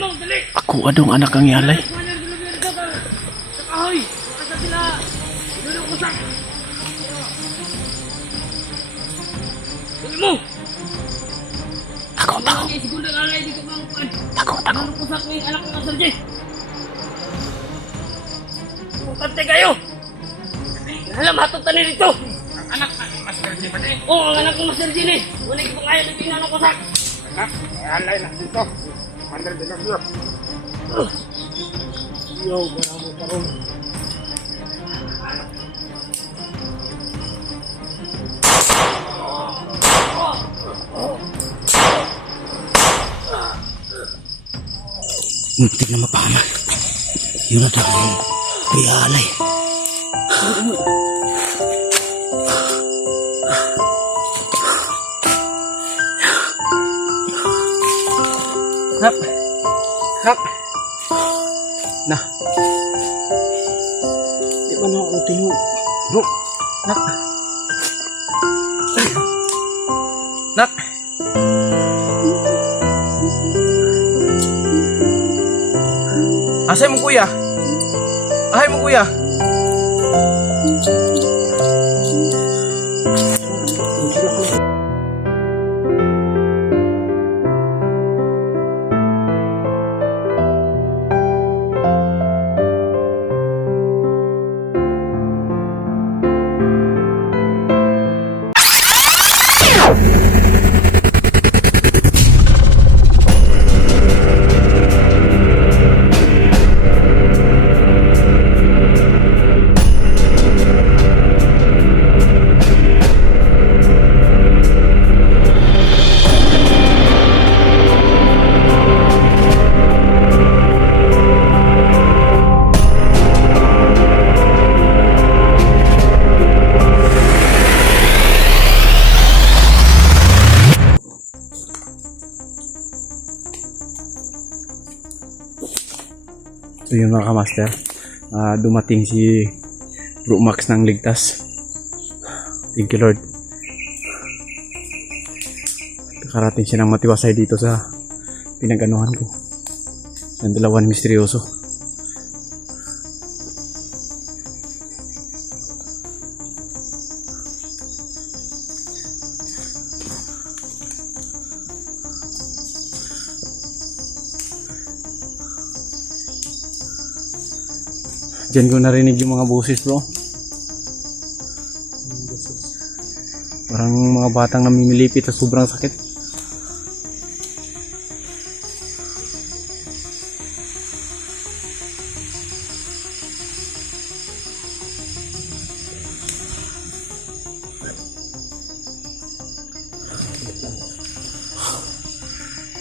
Ako adong anak ang yalay. Tako. Pante kayo! Alam, hatod tanin dito! Ang anak na ni Master G ba din? Oo, ang anak ko Master Gini! Wala ko kaya na pinanong ko sak! Anak, alay na dito. Master G lang yun. Yo, ganamo karon. Muntik na mapama. Yun na tayo. Kuyalay. Nak. Nak. Nah. Di ba na ako tingin? Bro. Nak. Nak. Asay mo kuya? Ahay mo kuya? So yun mga kamaster, dumating si Bro Max ng ligtas. Thank you Lord. Kakarating siya ng matiwasay dito sa pinag-anuhan ko. Ng dalawang misteryoso. Diyan ko narinig yung mga boses bro. Parang mga batang namimilipit sa sobrang sakit.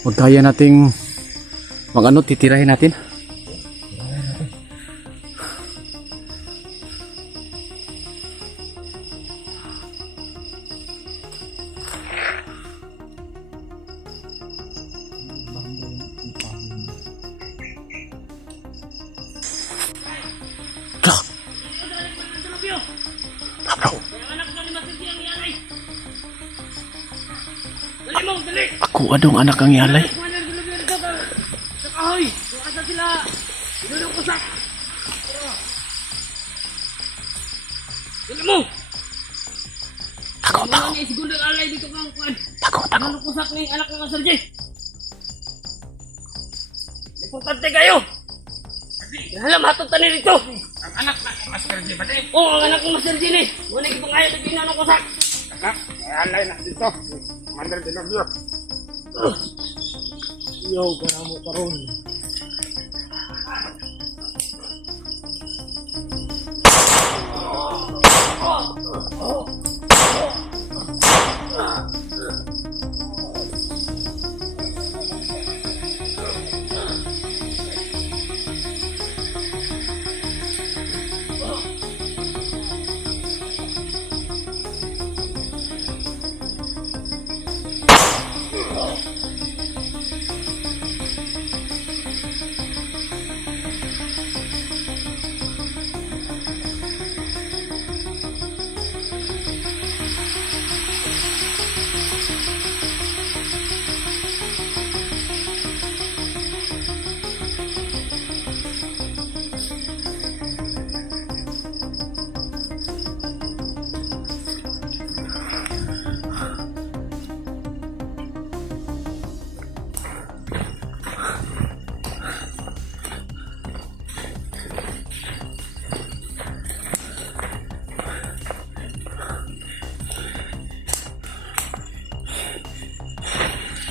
Huwag kaya nating mag-ano, titirahin natin. Ako adong anak ang yalay. Ay, asa sila? Pinanong ko sak! Dali mo! Tako. Mga segundo alay dito kang kuan. Tako. Pinanong ko sak ng anak ng Master G. Importante kayo! Alam, hatod tanin dito! Ang anak na ni Master G ba din? Oo, ang anak ko Master G ni! Wala ko kaya na pinanong ko sak! Anak, alay na dito. Master G lang yun. Yo, ganamo karon.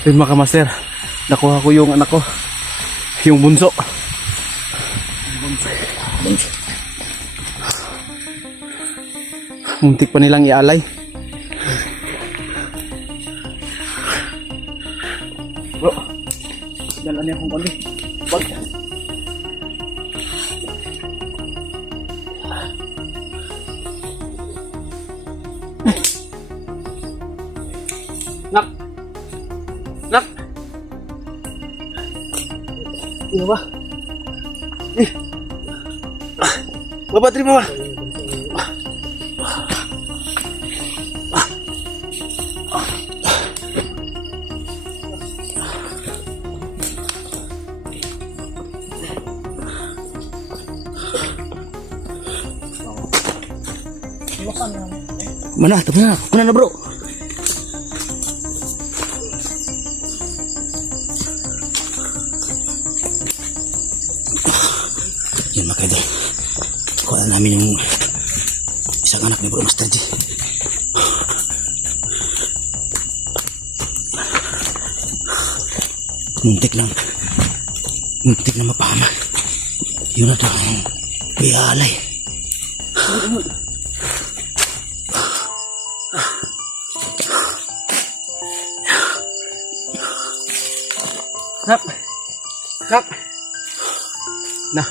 Ayun mga kamaster, nakuha ko yung anak ko. Yung bunso. Muntik pa nilang ialay. Bro, dala niya akong kami. Bag. Nak. Nak. Ano ba? Baba, terima ba? Mana? Tapi mana na bro? Yan mga kaidol. Kuha na namin yung isang anak ni Bro Master G. Muntik na mapahama. Yun na daw ang pialay. Nak. Nak. Nah.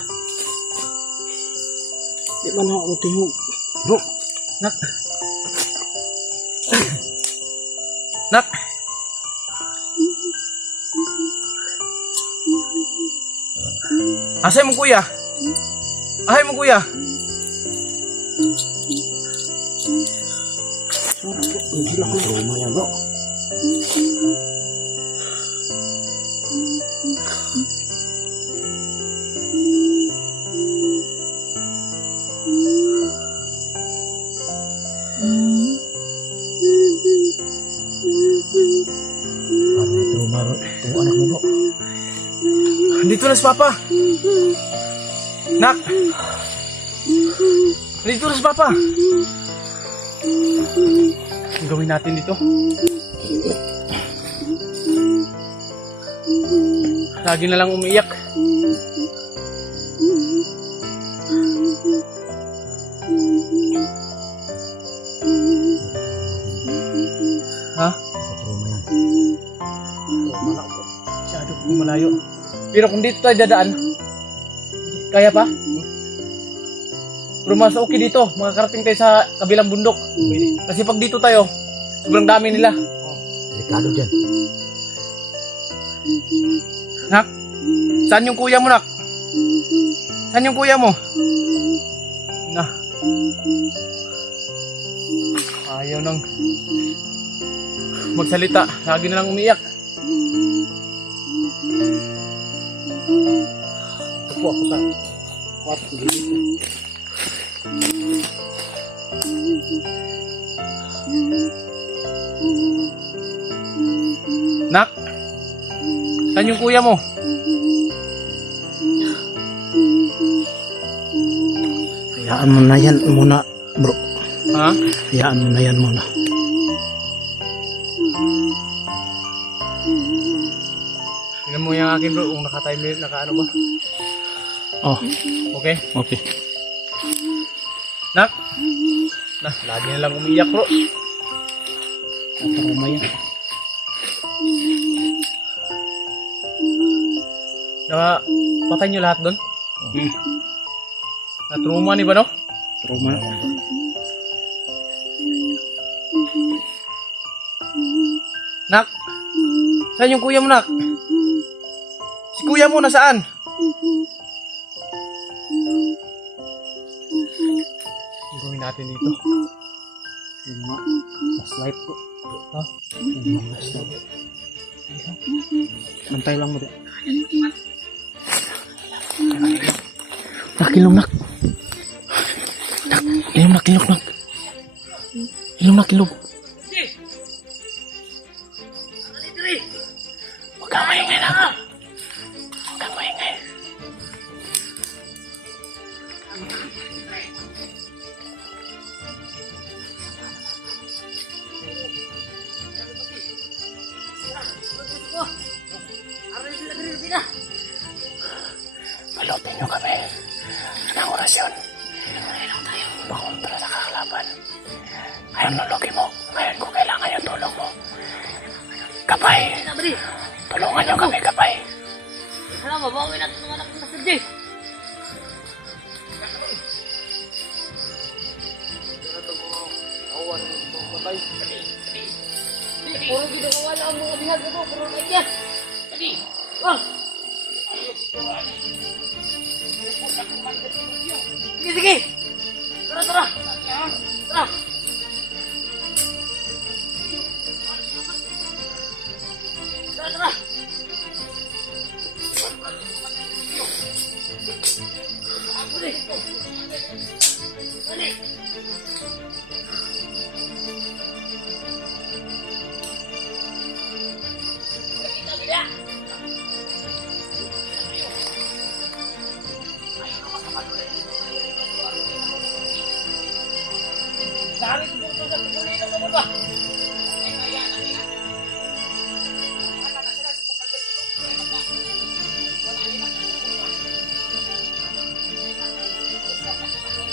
Di man ako tingog. Bro. Nak. Nak. Asay mo kuya. Ahay mo kuya. Hindi lang ako trauma yan bro. Dito na si Papa. Nak. Dito na si Papa. Ang gawin natin dito? Lagi na lang umiiyak. Ha? Masyado kung malayo. Pero kung dito tayo dadaan, kaya pa? Pero mas okay dito, makakarating tayo sa kabilang bundok. Kasi pag dito tayo, sobrang dami nila. Delikado dyan. Nak, saan yung kuya mo, Nak? Saan yung kuya mo? Na. Ayaw nang magsalita, lagi na lang umiyak. Ako sa kwarto dito. Nak, saan yung kuya mo? Hayaan mo na yan muna bro. Ha? Hayaan mo na yan muna. Tingnan mo yung akin bro, kung naka-time, naka-ano ba? Oh, Okay? okay. Nak? Nah, lagi na lang umiyak bro. Trauma yan. Patay nyo lahat doon? Na-trauma ni ba no? Trauma. Nak? Saan yung kuya mo, Nak? Si kuya mo nasaan? Ang gawin natin dito? Yung mga flashlight po. Ha? Yung mga flashlight. Mantay lang mo din. Nak, ilong nak. Nak, ilong nak, ilong nak. Ilong nak, ilong. Huwag kang maingay nak. Huwag kang maingay. Tingnan nyo kami. Anong oras yun? Pakunta na nakakalaban. Ngayon lulugi mo. Ngayon ko kailangan yung tulong mo. Kapay. Tulungan nyo kami, Kapay. Alam mo, bawi natin ng anak ng kasadya. Puro ginagawa ang mga bihag mo, puro na yan. Wah! Sige, sige! Tara, tara! Tara! Tara, tara! Dali! Dari siguro sa tuloy ng mga ba?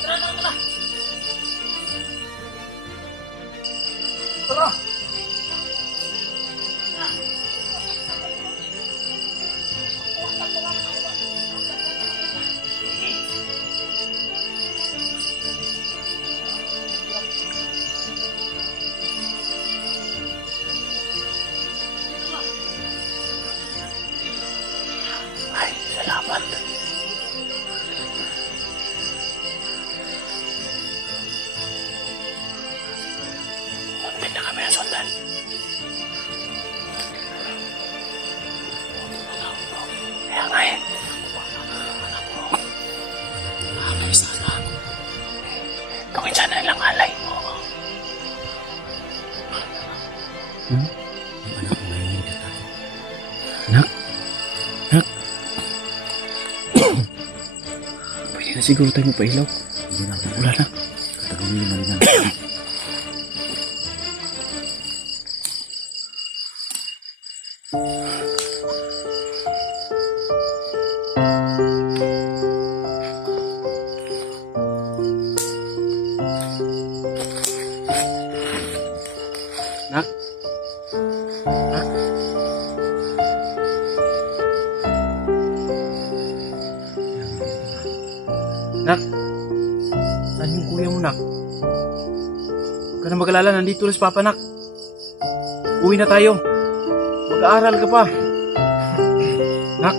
Tara, tara, tara! Tara! Ay, salamat. Muntik na kami nasundan. Kaya nga eh. Alam sana. Gawin sana nilang alay mo. Yung anak mo ngayon ka tayo. Anak? Anak? Pwede na siguro tayo mapailaw. Hindi na. Wala na. Katagawin yung malinan. Nak? Nak? Nak? Saan yung kuya mo, Nak? Huwag ka na mag-alala, nandito na si Papa, Nak. Uwi na tayo. Mag-aaral ka pa. Nak?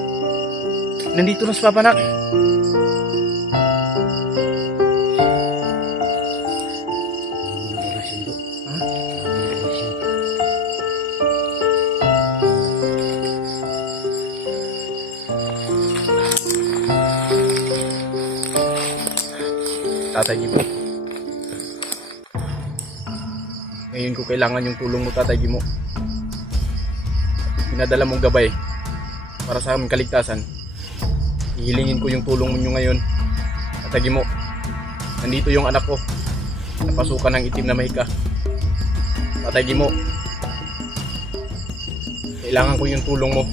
Nandito na si Papa, Nak. Ha? Tatay Gimo. Ngayon ko kailangan yung tulong mo, Tatay Gimo. Pinadala mong gabay para sa aming kaligtasan. Hihilingin ko yung tulong mo nyo ngayon. Tatay Gimo, nandito yung anak ko. Napasukan ng itim na mahika. Tatay Gimo, kailangan ko yung tulong mo.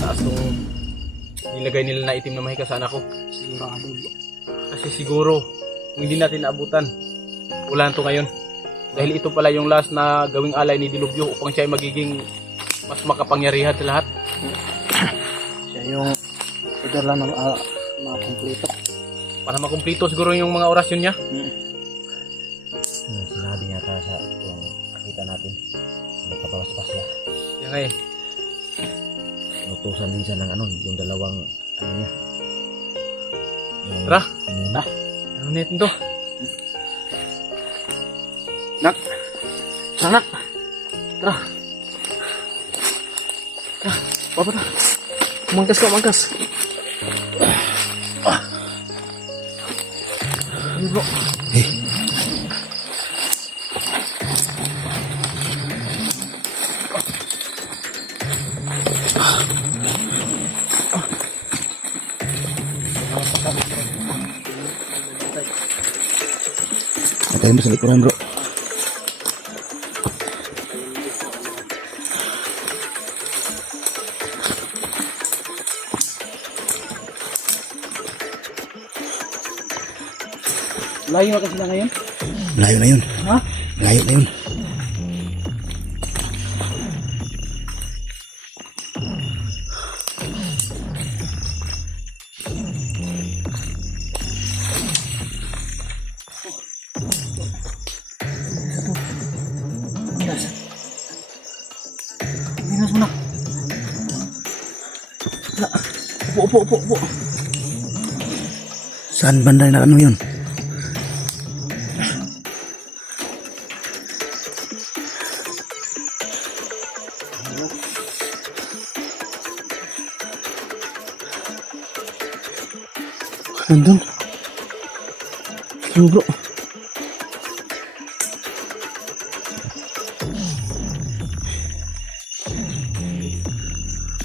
Taas nung nilagay nila na itim na mahika sa anak ko. Sigurado. Kasi siguro, kung hindi natin naabutan, wala to ngayon. Dahil ito pala yung last na gawing alay ni Dilubyo upang siya ay magiging mas makapangyarihan sa lahat. Siya yung idol lang ng mga kumpleto. Para makumplito siguro yung mga orasyon niya. Sinabi niya sa kung nakita natin. Nagpapawaspas siya. Yan nga eh. Nutusan din siya ng yung dalawang niya. Yung Tara. inuna. Ano netin to? Nak! anak. Tara. Tara, papa ta. Umangkas ka, umangkas. Ano bro? Eh, Patay mo sa likuran bro. Layo na kasi na ngayon. Layo na yun. Ha? Layo na yun. Dinas mo na. Upo. Saan banda na ano yun? Nandun. Ano bro?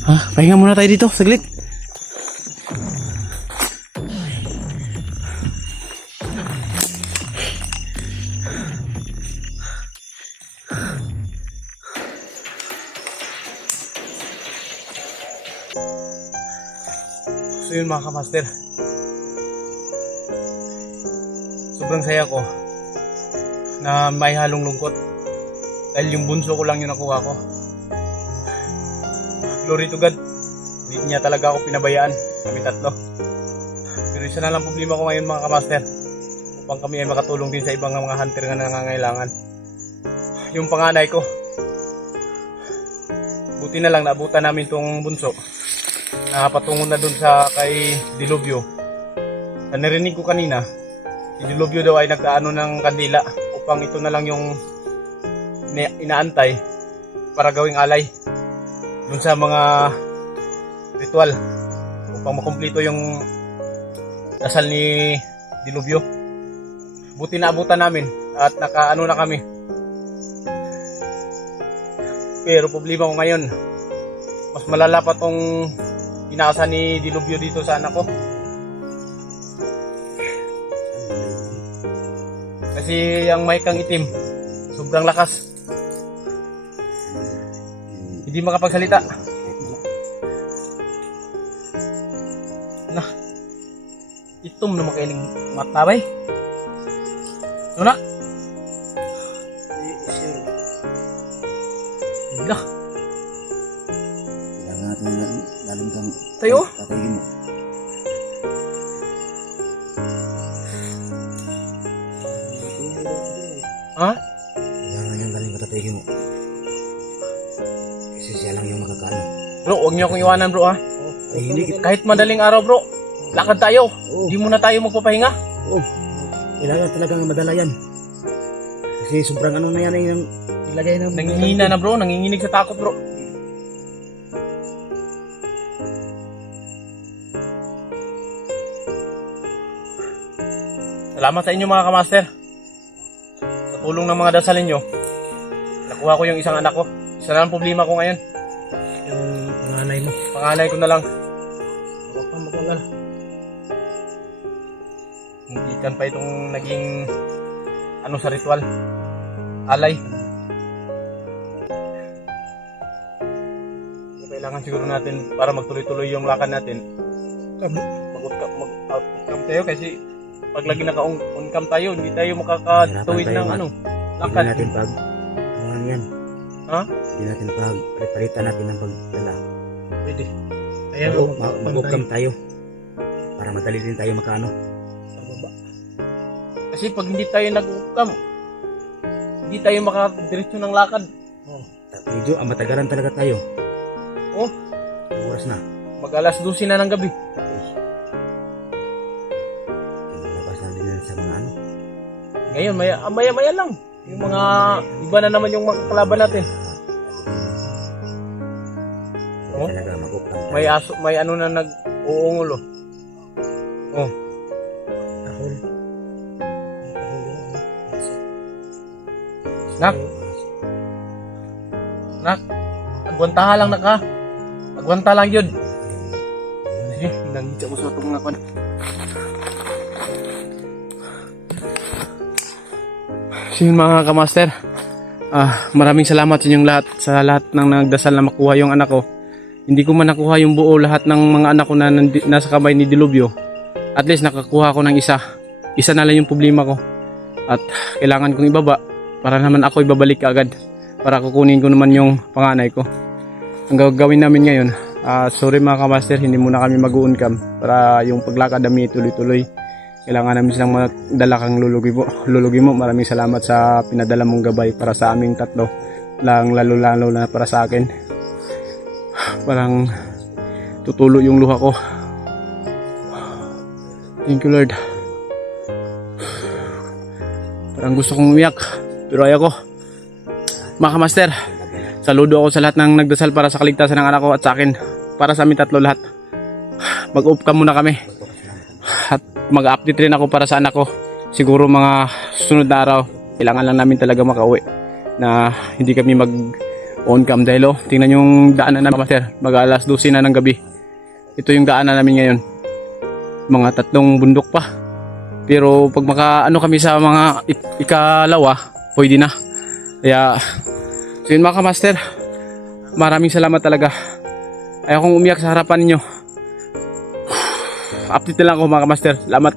Ha? Pahinga muna tayo dito, saglit. So yun mga kamaster. Sobrang saya ko na may halong lungkot. Dahil yung bunso ko lang yung nakuha ko. Glory to God. Hindi niya talaga ako pinabayaan. Kami tatlo. Pero isa na lang problema ko ngayon mga kamaster. Upang kami ay makatulong din sa ibang mga hunter na nangangailangan. Yung panganay ko. Buti na lang naabutan namin tong bunso. Patungo na dun sa kay Dilubyo. Sa narinig ko kanina, si Dilubyo daw ay nagkaano ng kandila upang ito na lang yung inaantay para gawing alay dun sa mga ritual upang makumplito yung dasal ni Dilubyo. Buti na abutan namin at nakaano na kami. Pero problema ko ngayon, mas malala pa tong inaasa ni Dilubyo dito sa anak ko. Kasi ang mahikang itim, sobrang lakas. Hindi makapagsalita. Nah, itom na makailing matabay. Ano na? Lah, Kailangan natin lalong kang tayo? tatayhin mo. Ha? Kailangan yung galing katatayhin mo. Kasi siya lang yung makakaano. Bro, huwag niyo akong iwanan bro ha. Ay, hindi kita. Kahit madaling araw bro, lakad tayo. Hindi muna tayo magpapahinga. Oo. Kailangan talagang madala yan. Kasi sobrang ano na yan yung ilagay ng... Nangingina na bro, nanginginig sa takot bro. Salamat sa inyo mga kamaster. Sa tulong ng mga dasal ninyo, nakuha ko yung isang anak ko. Isa na lang problema ko ngayon. Yung panganay mo. Panganay ko na lang. Huwag kang mag-alala. Hindi pa itong naging ano sa ritual. Alay. Kailangan siguro natin para magtuloy-tuloy yung lakad natin. Mag-outcome tayo kasi pag lagi naka-on cam tayo, hindi tayo makakatuwid ng ano, Hindi lakad. natin pag... Ano yan? Ha? Hindi natin pag... Palitan natin ng pagdala. Pwede. Kaya mag-upcam tayo. Para madali din tayo makaano. Sa baba. Kasi pag hindi tayo nag-upcam, hindi tayo makadiretso ng lakad. Medyo matagalan talaga tayo. Oh, Oras na. mag-alas 12 na ng gabi. Labas na din yan sa mga ano. Ngayon, maya lang. Yung mga iba na naman yung makakalaban natin. Oh? Talaga mag-upang. May aso, may ano na nag-uungol oh. Oh. Nak. Nak. Agwanta lang na ka. Agwanta lang yun. Sige, nangitsa ko sa itong mga kan. So yun mga kamaster. Maraming salamat sa inyong lahat. Sa lahat ng nagdasal na makuha yung anak ko. Hindi ko man nakuha yung buo lahat ng mga anak ko na nasa kamay ni Dilubyo. At least nakakuha ko ng isa. Isa na lang yung problema ko. At kailangan kong ibaba para naman ako ibabalik agad. Para kukunin ko naman yung panganay ko. Ang gagawin namin ngayon, sorry mga kamaster, hindi muna kami mag-uuncam para yung paglakad namin tuloy-tuloy. Kailangan namin silang madala kang lulugi mo. Maraming salamat sa pinadala mong gabay para sa aming tatlo. Lalo na para sa akin. Parang tutulo yung luha ko. Thank you Lord. Parang gusto kong umiyak pero ayoko. Mga kamaster, saludo ako sa lahat ng nagdasal para sa kaligtasan ng anak ko at sa akin. Para sa amin tatlo lahat. Mag-upcam muna kami. At mag-update rin ako para sa anak ko. Siguro mga susunod na araw, kailangan lang namin talaga makauwi. Na hindi kami mag-on-cam dahil tingnan yung daanan namin master. Mag-alas 12 na ng gabi. Ito yung daanan namin ngayon. Mga 3 bundok pa. Pero pag maka-ano kami sa mga ikalawa, pwede na. Kaya, so yun mga kamaster, maraming salamat talaga. Ayaw kong umiyak sa harapan ninyo. Update na lang ako mga kamaster. Salamat.